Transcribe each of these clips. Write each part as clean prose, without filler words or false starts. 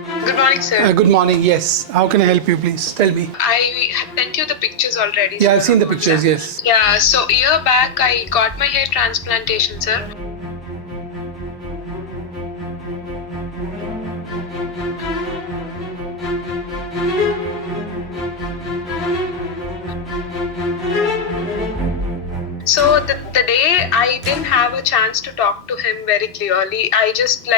Good morning, sir. Good morning. Yes. How can I help you, please? Tell me. I have sent you the pictures already. Yeah, sir, I've seen the on pictures. WhatsApp. Yes. Yeah, so a year back I got my hair transplantation, sir. So the day I didn't have a chance to talk to him very clearly. I just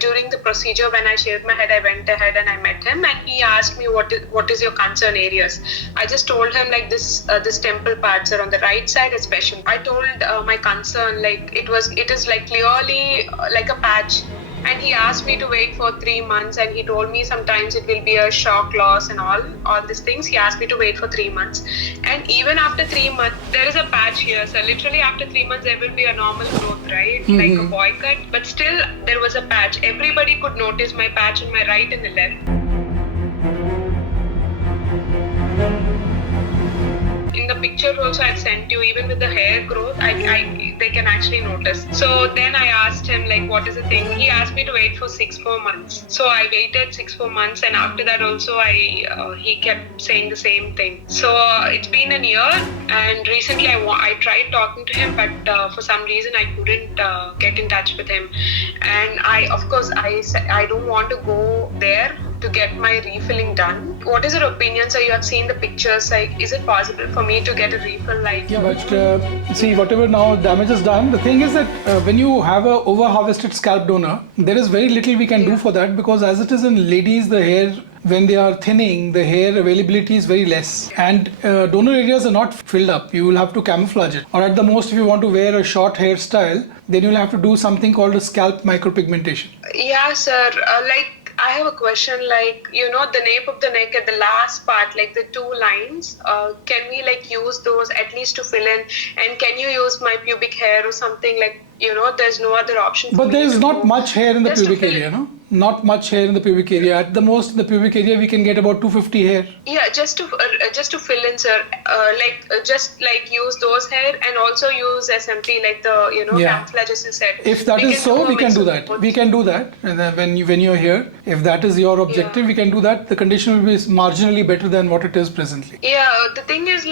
during the procedure when I shaved my head, I went ahead and I met him, and he asked me what is your concern areas. I just told him like this temple parts are on the right side especially. I told my concern like it is like clearly like a patch. And he asked me to wait for 3 months, and he told me sometimes it will be a shock loss and all these things. He asked me to wait for 3 months, and even after 3 months there is a patch here. So literally after 3 months there will be a normal growth, right? Like a boy cut, but still there was a patch. Everybody could notice my patch on my right and the left. In the picture also I've sent you, even with the hair growth, they can actually notice. So then I asked him like what is the thing. He asked me to wait for 6 more months. So I waited 6 more months, and after that also he kept saying the same thing. So it's been a year, and recently I tried talking to him, but for some reason I couldn't get in touch with him. And I don't want to go there to get my refilling done. What is your opinion? So you have seen the pictures. Like, is it possible for me to get a refill? Yeah, but see, whatever now damage is done, the thing is that when you have a overharvested scalp donor, there is very little we can do for that, because as it is in ladies, the hair, when they are thinning, the hair availability is very less, and donor areas are not filled up. You will have to camouflage it, or at the most, if you want to wear a short hairstyle, then you will have to do something called a scalp micropigmentation. Yeah, sir. I have a question, the nape of the neck at the last part, like the 2 lines, can we use those at least to fill in? And can you use my pubic hair or something there's no other option? But there is not much hair in the pubic area, no? Not much hair in the pubic area. At the most, in the pubic area, we can get about 250 hair. Yeah, just to fill in, sir. Use those hair and also use SMP, camouflage as you said. If that is so, we can do that. We can do that. And then when you're here, if that is your objective, we can do that. The condition will be marginally better than what it is presently. Yeah, the thing is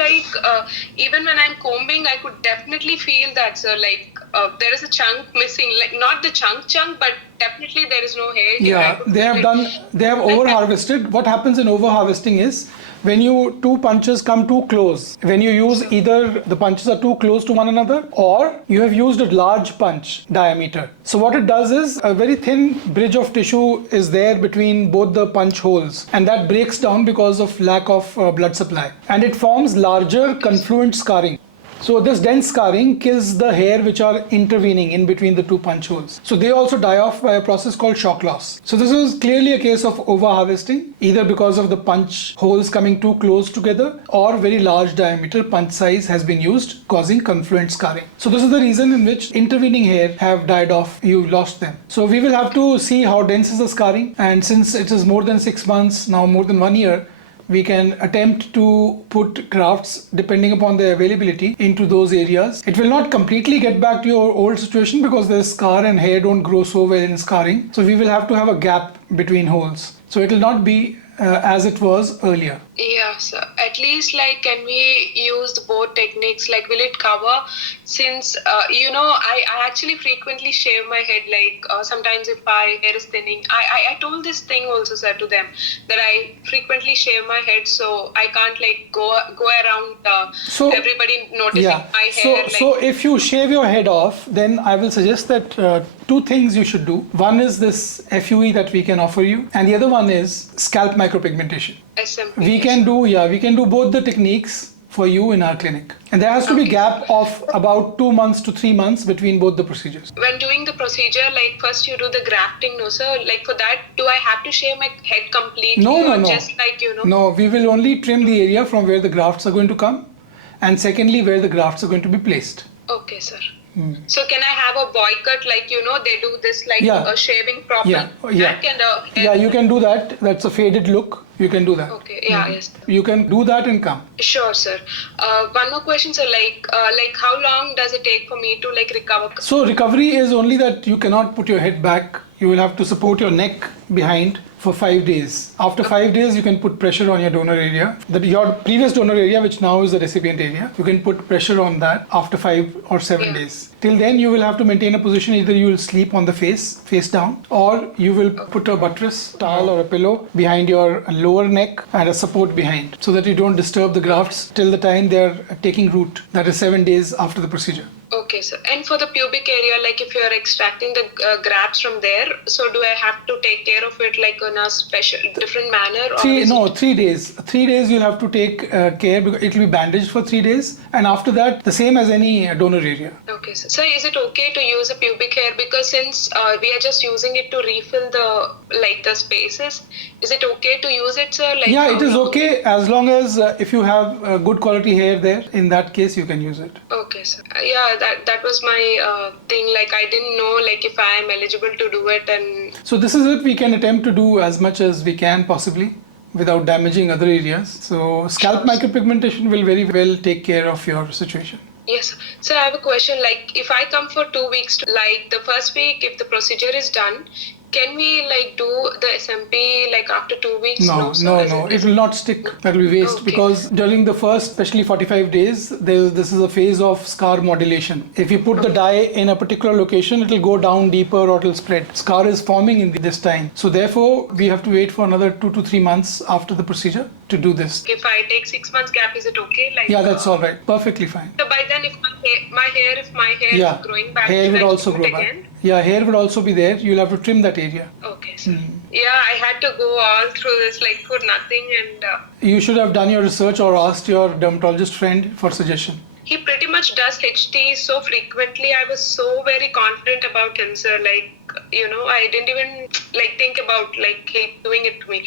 even when I'm combing, I could definitely feel that, sir. There is a chunk missing, not the chunk, but definitely there is no hair here. Yeah, they have overharvested. What happens in overharvesting is when two punches come too close, when you use either the punches are too close to one another, or you have used a large punch diameter. So what it does is a very thin bridge of tissue is there between both the punch holes, and that breaks down because of lack of blood supply, and it forms larger confluent scarring. So this dense scarring kills the hair which are intervening in between the 2 punch holes. So they also die off by a process called shock loss. So this is clearly a case of overharvesting, either because of the punch holes coming too close together, or very large diameter punch size has been used, causing confluent scarring. So this is the reason in which intervening hair have died off, you lost them. So we will have to see how dense is the scarring, and since it is more than 6 months, now more than 1 year, we can attempt to put grafts depending upon their availability into those areas. It will not completely get back to your old situation because the scar and hair don't grow so well in scarring. So we will have to have a gap between holes. So it will not be as it was earlier. Yeah, so at least can we use both techniques? Will it cover? Since I actually frequently shave my head. Sometimes if my hair is thinning, I told this thing also, sir, to them that I frequently shave my head, so I can't go around everybody noticing my hair. So if you shave your head off, then I will suggest that 2 things you should do. One is this FUE that we can offer you, and the other one is scalp micropigmentation. SMP. We can do both the techniques for you in our clinic, and there has to be gap of about 2 months to 3 months between both the procedures. When doing the procedure, first you do the grafting, no sir? For that, do I have to shave my head completely? No. Just No, we will only trim the area from where the grafts are going to come, and secondly where the grafts are going to be placed. Okay, sir. So can I have a boy cut they do this a shaving proper neck and a hair? Yeah, you can do that. That's a faded look. You can do that. Okay, yes. You can do that and come. Sure, sir. One more question, sir. How long does it take for me to recover? So recovery is only that you cannot put your head back. You will have to support your neck behind for 5 days. After 5 days, you can put pressure on your donor area. Your previous donor area, which now is the recipient area, you can put pressure on that after 5 or 7 days. Till then, you will have to maintain a position. Either you will sleep on the face down, or you will put a buttress, towel or a pillow behind your lower neck and a support behind, so that you don't disturb the grafts till the time they are taking root. That is 7 days after the procedure. Okay, sir. And for the pubic area, like if you're extracting the grafts from there, so do I have to take care of it like in a special, different manner? 3 days. 3 days you'll have to take care, because it will be bandaged for 3 days. And after that, the same as any donor area. Okay, sir. So is it okay to use a pubic hair? Because since we are just using it to refill the spaces, is it okay to use it, sir? Like, yeah, it is okay as long as if you have good quality hair there. In that case, you can use it. Okay, sir. Yeah, that was my thing. Like, I didn't know like if I am eligible to do it. And so this is it. We can attempt to do as much as we can possibly without damaging other areas. So scalp micropigmentation will very well take care of your situation. Yes. So I have a question. Like, if I come for 2 weeks, like the first week, if the procedure is done, can we like do the SMP like after 2 weeks? No. It will not stick. That will be waste, because during the first, especially 45 days, this is a phase of scar modulation. If you put the dye in a particular location, it will go down deeper or it will spread. Scar is forming in this time. So therefore, we have to wait for another 2 to 3 months after the procedure to do this. If I take 6 months gap, is it okay? Like, yeah, that's all right. Perfectly fine. So by then, if my hair is growing back, hair would also grow again? back. Yeah, hair would also be there. You'll have to trim that area. Okay, sir. Yeah, I had to go all through this like for nothing, and you should have done your research or asked your dermatologist friend for suggestion. He pretty much does HT so frequently. I was so very confident about him, sir. Like, I didn't even like think about like he doing it to me.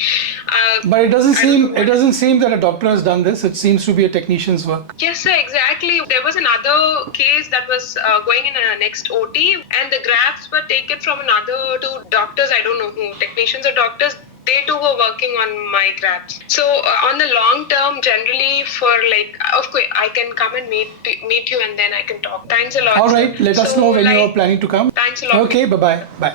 But it doesn't seem that a doctor has done this. It seems to be a technician's work. Yes, sir, exactly. There was another case that was going in a next OT, and the grafts were taken from another two doctors. I don't know who, technicians or doctors. They too were working on my grafts. So on the long term, generally for like, of course, I can come and meet you, and then I can talk. Thanks a lot. All right, let us know when you are planning to come. Thanks a lot. Okay, bye-bye. Bye.